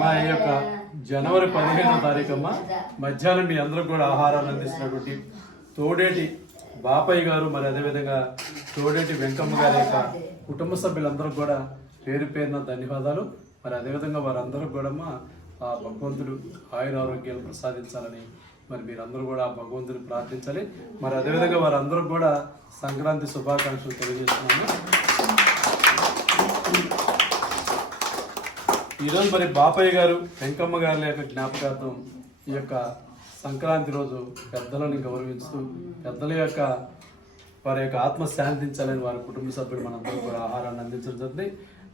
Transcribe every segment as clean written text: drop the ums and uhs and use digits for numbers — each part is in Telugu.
మా యొక్క జనవరి 15వ తారీఖు మధ్యాహ్నం మీ అందరూ కూడా ఆహారాన్ని అందిస్తున్నటువంటి తోడేటి బాపయ్య గారు, మరి అదేవిధంగా తోడేటి వెంకమ్మ గారి యొక్క కుటుంబ సభ్యులందరూ కూడా పేరు పేరున ధన్యవాదాలు. మరి అదేవిధంగా వారందరూ కూడా ఆ భగవంతుడు ఆయుర ఆరోగ్యాలు ప్రసాదించాలని మరి మీరందరూ కూడా ఆ భగవంతుని ప్రార్థించాలి. మరి అదేవిధంగా వారందరూ కూడా సంక్రాంతి శుభాకాంక్షలు తెలియజేస్తున్నాము. ఈరోజు మరి బాపయ్య గారు వెంకమ్మ గారి యొక్క జ్ఞాపకార్థం ఈ యొక్క సంక్రాంతి రోజు పెద్దలను గౌరవిస్తూ పెద్దల యొక్క వారి యొక్క ఆత్మ శాంతించాలని వారి కుటుంబ సభ్యులు మనందరూ కూడా ఆహారాన్ని అందించడం జరుగుతుంది.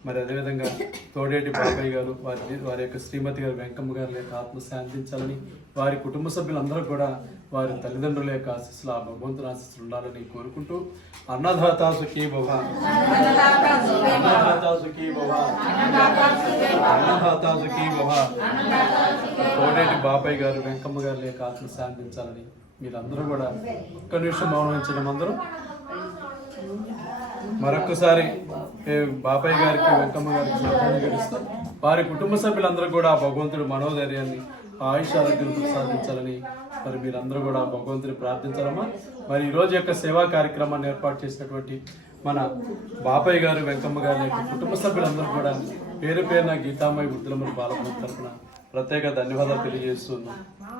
మరి అదేవిధంగా తోడేటి బాపయ్య గారు వారి యొక్క శ్రీమతి గారు వెంకమ్మ గారి యొక్క ఆత్మ శాంతించాలని వారి కుటుంబ సభ్యులందరూ కూడా వారి తల్లిదండ్రుల యొక్క ఆశీస్సులు ఆ భగవంతుని ఆశీస్సులు ఉండాలని కోరుకుంటూ అన్నదాత సుఖీ భవ, అన్నదాత సుఖీ భవ, అన్నదాత సుఖీ భవ. తోడేటి బాపయ్య గారు వెంకమ్మ గారి యొక్క ఆత్మ శాంతించాలని మీరందరూ కూడా ఒక్క నిమిషం మౌనం అందరూ మరొక్కసారి బాపయ్య గారికి వెంకమ్మ గారికి శ్రద్ధాన్ని గడిస్తూ వారి కుటుంబ సభ్యులందరూ కూడా భగవంతుడు మనోధైర్యాన్ని ఆయుష్ ఆరోగ్యం ప్రసాదించాలని మరి మీరందరూ కూడా భగవంతుని ప్రార్థించాలమ్మా. మరి ఈరోజు యొక్క సేవా కార్యక్రమాన్ని ఏర్పాటు చేసినటువంటి మన బాపయ్య గారు వెంకమ్మ గారి యొక్క కుటుంబ సభ్యులందరూ కూడా పేరు పేరున గీతామయ్య వృద్ధులమ్మని బాలమ్మ తరఫున ప్రత్యేక ధన్యవాదాలు తెలియజేస్తున్నాం.